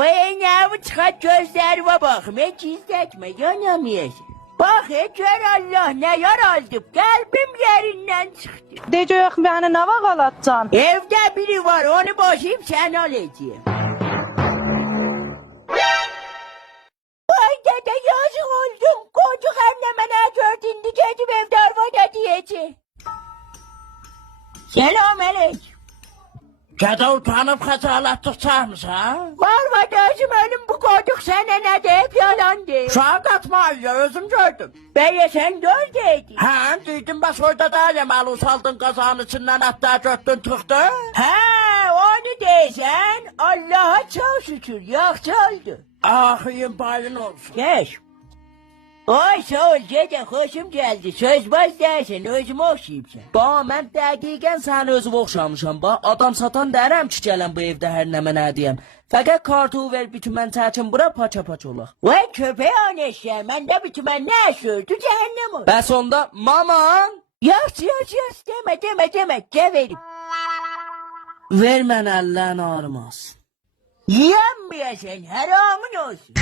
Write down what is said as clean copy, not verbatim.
Vay ne bu çıkart gözlerime bakma gizletme yanamıyorsun. Bak kör Allah ne yaraldım kalbim yerinden çıktı. Deyəcək məni nə vaxt alatacaksın? Evde biri var onu boşayıp sen alacağım. Ay dede yazık oldum. Koyduk anneme ne gördün diyeceğim evde arvada diyeceğim. Selam aleyküm. Keda utanıp hatalattık çağırmış ha? Var vatandaşım ölüm bu koyduk sana ne de hep yalan değil. Şu an katma ya özüm gördüm. Beye sen gördeydin. Ha duydum bak orada da ya malı saldın kazağın içinden hatta göttün tıktı. Ha onu diysen Allah'a çok şükür yoksa oldu. Ahıyım bayın olsun. Geç. Oy sağ ol dede hoşum geldi. Söz baş dersin özümü okşayayım sen. Ba mən dəqiqən səni özüm oxşamışam ba. Adam satan dərəm ki gələn bu evdə hər nə mənə deyəm. Fəqət kartı ver bütün mən çəkin bura paça-paça olaq. Vay köpeği anneşler bende bütün ne sürdü cehennem oldu. Bəs onda maman Yok deme geverim. ver mən əllərini ağrımaz. Yanmıyor sen haramın olsun.